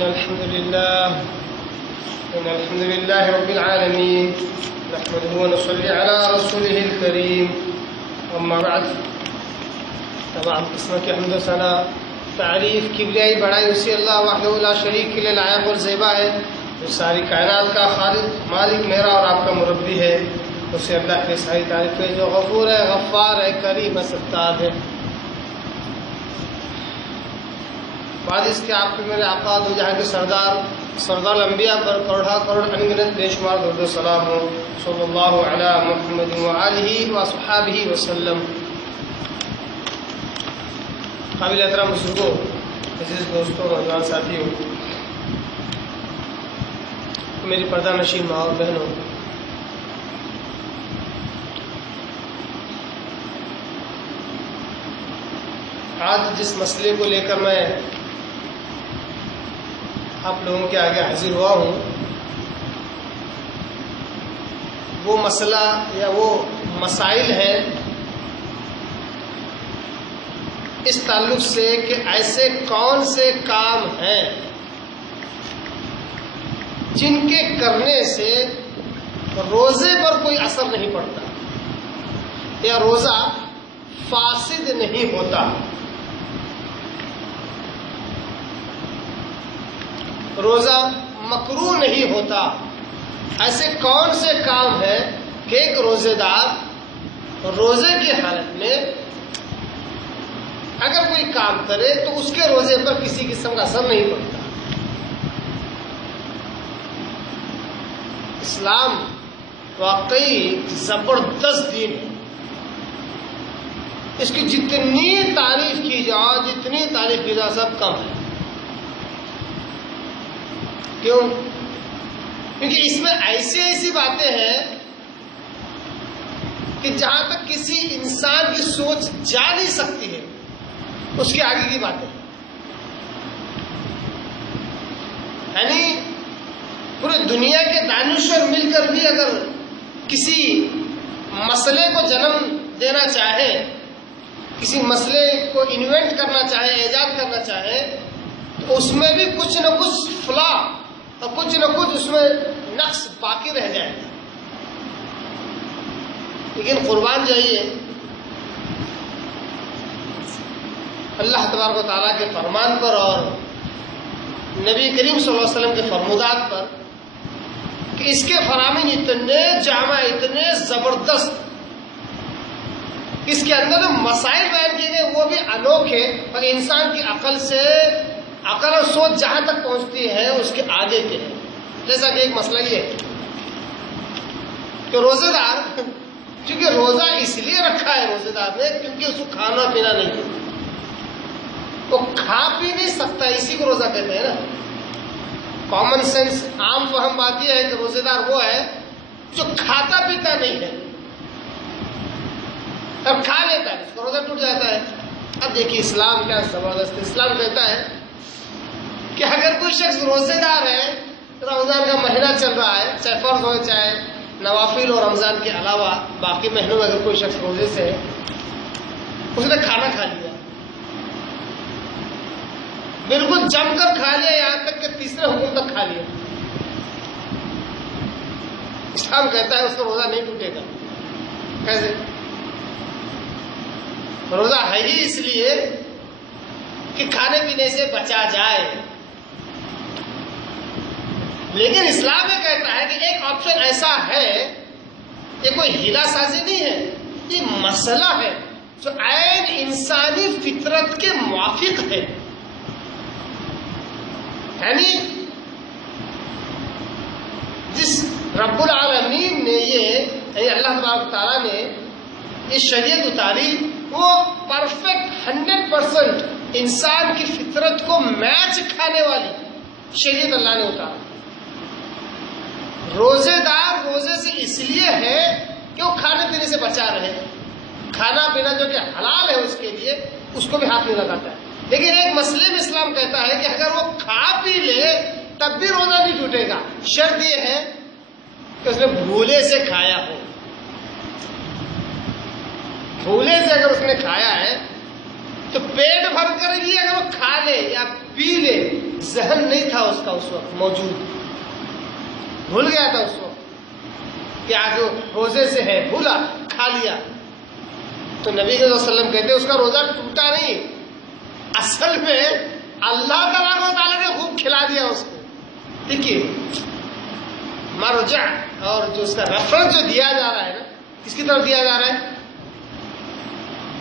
إن الحمد لله رب العالمين نحمده ونصلي على رسوله الكريم اما بعد. تمام قسم کی حمد و ثنا تعریف کبریائی بڑائی اسی اللہ وحدہ لا شریک کے لیے لائق اور زیبا ہے، جو ساری کائنات کا خالق مالک میرا اور آپ کا مربی ہے. اسے اللہ کی ساری تعریف ہے جو غفور ہے، غفار ہے، کریم ہے، ستار ہے. بعد اس کے آپ کے میرے آقا دو جہاں کے سردار الانبیاء پر کروڑا کروڑ انگنت بے شمار درود و سلام ہو. صلی اللہ علی محمد وآلہ وصحابہ وسلم. قابل احترام بزرگوں، عزیز دوستوں، نوجوان ساتھیوں، میری پردہ نشین ماں اور بہنوں، آج جس مسئلے کو لے کر میں آپ لوگوں کے آگے حاضر ہوا ہوں، وہ مسئلہ یا وہ مسائل ہیں اس تعلق سے کہ ایسے کون سے کام ہیں جن کے کرنے سے روزے پر کوئی اثر نہیں پڑتا یا روزہ فاسد نہیں ہوتا، روزہ مکروہ نہیں ہوتا. ایسے کون سے کام ہیں کہ ایک روزے دار روزے کی حالت میں اگر کوئی کام کرے تو اس کے روزے پر کسی قسم کا اثر نہیں پڑتا. اسلام واقعی زبردست دین ہے. اس کی جتنی تعریف کی جائے، جتنی تعریف کی جائے، سب کم ہے. کیوں؟ کیونکہ اس میں ایسی باتیں ہیں کہ جہاں تک کسی انسان کی سوچ جا نہیں سکتی ہے اس کی آگے کی باتیں، یعنی پورے دنیا کے دانشور مل کر بھی اگر کسی مسئلے کو جنم دینا چاہے، کسی مسئلے کو انوینٹ کرنا چاہے، ایجاد کرنا چاہے، تو اس میں بھی کچھ نہ کچھ فلا اور کچھ نہ کچھ اس میں نقص باقی رہ جائے گا. لیکن قربان جائیے اللہ تبارک و تعالیٰ کے فرمان پر اور نبی کریم صلی اللہ علیہ وسلم کے فرمودات پر کہ اس کے فرامین اتنے جامع، اتنے زبردست، اس کے اندر جو مسائل بیان کیے گئے وہ بھی انوکھے اور انسان کی عقل اور سوچ جہاں تک پہنچتی ہے اس کے آگے کے ہیں. جیسا کہ ایک مسئلہ یہ ہے کہ روزے دار، چونکہ روزہ اس لیے رکھا ہے روزے دار نے کیونکہ اس کو کھانا پینا نہیں ہے، وہ کھا پی نہیں سکتا، اسی کو روزہ کہتے ہیں نا. کامن سینس، عام فہم بات یہ ہے کہ روزے دار وہ ہے جو کھاتا پیتا نہیں ہے اور کھا لیتا ہے، اس کا روزہ ٹوٹ جاتا ہے. اب دیکھیے اسلام کیا زبردست. اسلام کہتا ہے کہ اگر کوئی شخص روزے دار ہے، رمضان کا مہینہ چل رہا ہے، چاہے فرض ہو چاہے نوافل اور رمضان کے علاوہ باقی مہینوں میں اگر کوئی شخص روزے سے ہے، اس نے کھانا کھا لیا، بالکل جم کر کھا لیا، یہاں تک کہ تیسرے حکم تک کھا لیا، اسلام کہتا ہے اس کا روزہ نہیں ٹوٹے گا. کیسے؟ روزہ ہے ہی اس لیے کہ کھانے پینے سے بچا جائے. لیکن اسلام یہ کہتا ہے کہ ایک آپشن ایسا ہے، یہ کوئی ہیلا سازی نہیں ہے، یہ مسئلہ ہے جو عین انسانی فطرت کے موافق ہے. یعنی جس رب العالمین نے یعنی اللہ تبارک تعالیٰ نے یہ شریعت اتاری، وہ پرفیکٹ 100% انسان کی فطرت کو میچ کھانے والی شریعت اللہ نے اتارا. روزے دار روزے سے اس لیے ہے کہ وہ کھانے پینے سے بچا رہے، کھانا پینا جو کہ حلال ہے اس کے لیے اس کو بھی ہاتھ نہیں لگاتا ہے. لیکن ایک مسئلے میں اسلام کہتا ہے کہ اگر وہ کھا پی لے تب بھی روزہ نہیں ٹوٹے گا، شرط یہ ہے کہ اس نے بھولے سے کھایا ہو. بھولے سے اگر اس نے کھایا ہے تو پیٹ بھر کر ہی اگر وہ کھا لے یا پی لے، ذہن نہیں تھا اس کا اس وقت موجود، بھول گیا تھا اس وقت کہ آج وہ روزے سے ہے، بھولا، کھا لیا. تو نبی صلی اللہ علیہ وسلم کہتے اس کا روزہ ٹوٹا نہیں، اصل میں اللہ تبارک و تعالیٰ نے خوب کھلا دیا اس کو. دیکھیے مرجع اور جو اس کا ریفرنس جو دیا جا رہا ہے نا، کس کی طرف دیا جا رہا ہے؟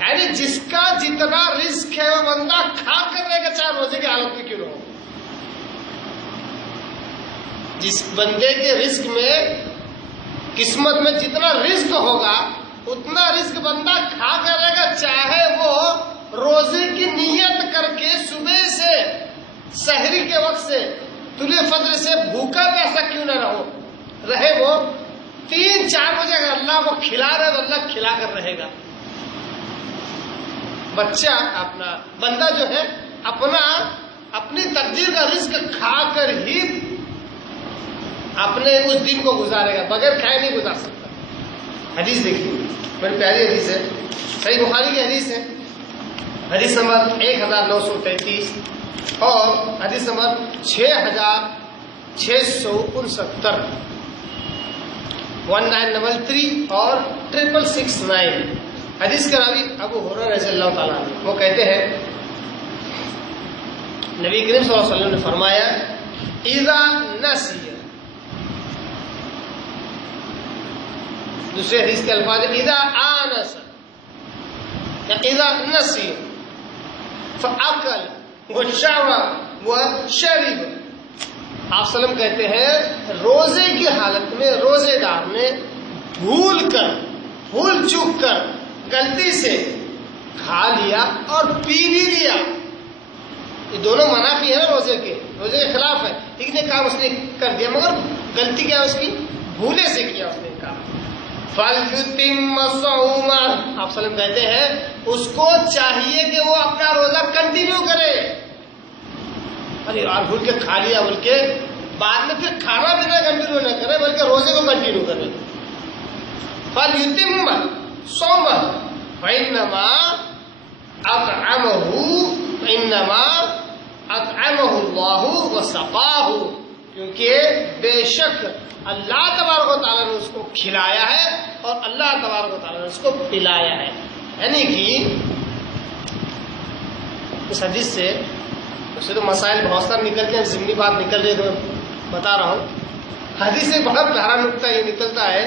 یعنی جس کا جتنا رزق ہے وہ بندہ کھا کر رہے گا، چاہے روزے کی حالت میں کیوں نہ ہو. جس بندے کے رزق میں، قسمت میں جتنا رزق ہوگا اتنا رزق بندہ کھا کر رہے گا، چاہے وہ روزے کی نیت کر کے صبح سے سحری کے وقت سے طلوع فجر سے بھوکا پیسہ کیوں نہ رہے، وہ 3-4 بجے اگر اللہ کو کھلا رہے تو اللہ کھلا کر رہے گا. بچہ اپنا بندہ جو ہے اپنی تقدیر کا رزق کھا کر ہی اپنے اس دن کو گزارے گا، بغیر کھائے نہیں گزار سکتا. حدیث دیکھیے، بڑی پیاری حدیث ہے، صحیح بخاری کی حدیث ہے، حدیث نمبر 1933 اور حدیث نمبر 6669، 1933 اور 6669. حدیث کے راوی ابو ہریرہ رضی اللہ تعالیٰ عنہ، وہ کہتے ہیں نبی کریم صلی اللہ علیہ وسلم نے فرمایا اذا نسی، دوسرے حدیث کے الفاظ اذا آنس یا اذا نسی فاکل وشرب وشرب. آپ سلم کہتے ہیں روزے کی حالت میں روزے دار نے بھول چوک کر غلطی سے کھا لیا اور پی بھی لیا. یہ دونوں منافی ہیں روزے کے خلاف ہے، لیکن یہ کام اس نے کر دیا، مگر غلطی کیا اس کی؟ بھولے سے کیا اس نے کام. فَلْيُتِمَّ صَوْمَهُ، آپ سلم کہتے ہیں اس کو چاہیے کہ وہ اپنا روزہ کنٹینیو کرے. ارے یار بھول کے کھا لیا بول کے بعد میں پھر کھانا پینا کنٹینیو نہ کرے بلکہ روزے کو کنٹینیو کرے. فَلْيُتِمَّ صَوْمَهُ فَإِنَّمَا أَطْعَمَهُ اللَّهُ وَسَقَاهُ، کیونکہ بے شک اللہ تبارک و تعالیٰ نے اس کو کھلایا ہے اور اللہ تبارک و تعالیٰ نے اس کو پلایا ہے. یعنی کہ اس حدیث سے ویسے تو مسائل بہت سارے نکلتے ہیں، ضمنی بات نکل رہی ہے تو بتا رہا ہوں. حدیث سے بڑا پیارا نقطہ یہ نکلتا ہے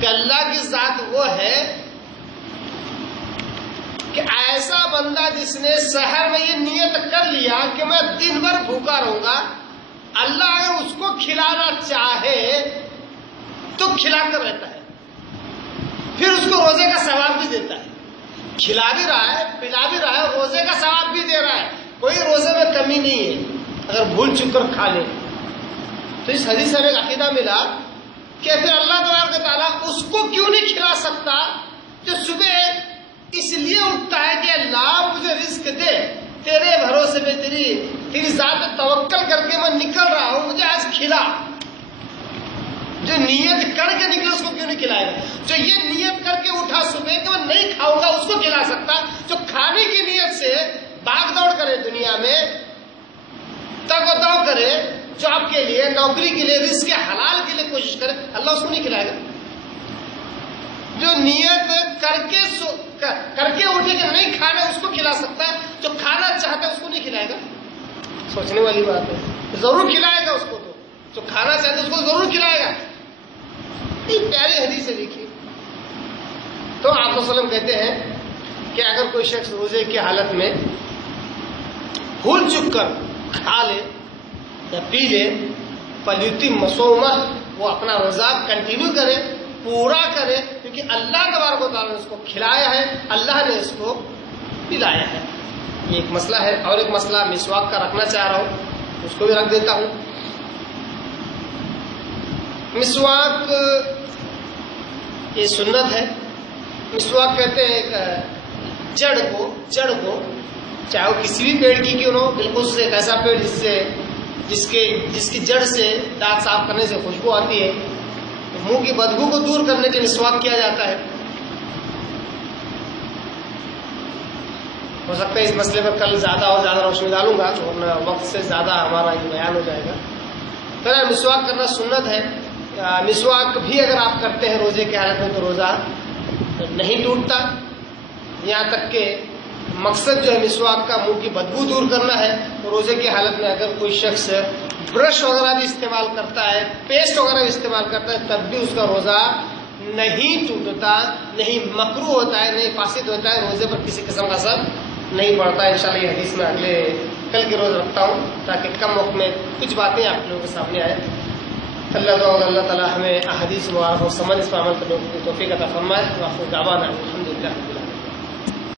کہ اللہ کی ذات وہ ہے کہ ایسا بندہ جس نے سحر میں یہ نیت کر لیا کہ میں دن بھر بھوکا رہوں گا، اللہ اگر اس کو کھلانا چاہے تو کھلا کر رہتا ہے، پھر اس کو روزے کا ثواب بھی دیتا ہے. کھلا بھی رہا ہے، پلا بھی رہا ہے، روزے کا ثواب بھی دے رہا ہے، کوئی روزے میں کمی نہیں ہے اگر بھول چک کر کھا لے. تو اس حدیث سے ہمیں عقیدہ ملا کہ پھر اللہ تبارک و تعالیٰ اس کو کیوں نہیں کھلا سکتا جو صبح اس لیے اٹھتا ہے کہ اللہ مجھے رزق دے، تیرے بھروسے پہ تیری ذات پہ توکل کر کے میں نکل رہا ہوں، مجھے آج کھلا. جو نیت کر کے نکلے اس کو کیوں نہیں کھلائے گا؟ جو یہ نیت کر کے اٹھا صبح کہ میں نہیں کھاؤں گا اس کو کھلا سکتا. جو کھانے کی نیت سے بھاگ دوڑ کرے دنیا میں، تگ و دو کرے، جاب کے لیے، نوکری کے لیے، رزق حلال کے لیے کوشش کرے، اللہ اس کو نہیں کھلائے گا. جو نیت کر کے اٹھے کہ نہیں کھانا اس کو کھلا سکتا ہے، جو کھانا چاہتا ہے اس کو نہیں کھلائے گا. سوچنے والی بات ہے. ضرور کھلائے گا اس کو، تو جو کھانا چاہتا ہے اس کو ضرور کھلائے گا. یہ پیاری حدیث ہے دیکھیے. تو آپ صلی اللہ علیہ وسلم کہتے ہیں کہ اگر کوئی شخص روزے کی حالت میں بھول چک کر کھا لے یا پی لے، فَلْيُتِمَّ صَوْمَهُ، وہ اپنا روزہ کنٹینیو کرے، پورا کرے، کیونکہ اللہ تبارک و تعالیٰ نے اس کو کھلایا ہے، اللہ نے اس کو پلایا ہے. یہ ایک مسئلہ ہے. اور ایک مسئلہ مسواک کا رکھنا چاہ رہا ہوں، اس کو بھی رکھ دیتا ہوں. مسواک یہ سنت ہے. مسواک کہتے ہیں ایک جڑ کو چاہے وہ کسی بھی پیڑ کی کیوں نہ ہو، بالخصوص ایک ایسا پیڑ جس کی جڑ سے دانت صاف کرنے سے خوشبو آتی ہے، منہ کی بدبو کو دور کرنے کے مسواک کیا جاتا ہے. ہو سکتا ہے اس مسئلے پر کل زیادہ اور زیادہ روشنی ڈالوں گا، ورنہ وقت سے زیادہ ہمارا یہ بیان ہو جائے گا۔ پھر مسواک کرنا سنت ہے۔ مسواک بھی اگر آپ کرتے ہیں روزے کی حالت میں تو روزہ نہیں ٹوٹتا، یہاں تک کہ مقصد جو ہے مسواک کا منہ کی بدبو دور کرنا ہے، تو روزے کی حالت میں اگر کوئی شخص برش وغیرہ بھی استعمال کرتا ہے، پیسٹ وغیرہ بھی استعمال کرتا ہے، تب بھی اس کا روزہ نہیں ٹوٹتا، نہیں مکروہ ہوتا ہے، نہیں فاسد ہوتا ہے، روزے پر کسی قسم کا اثر نہیں پڑتا۔ انشاءاللہ یہ حدیث میں اگلے کل کے روز رکھتا ہوں تاکہ کم وقت میں کچھ باتیں آپ لوگوں کے سامنے آئے۔ اللہ تعالیٰ ہمیں احادیث مبارک و سمجھ اس پر عمل کرنے کی توفیق عطا فرمائے۔ وآخر دعوانا الحمدللہ۔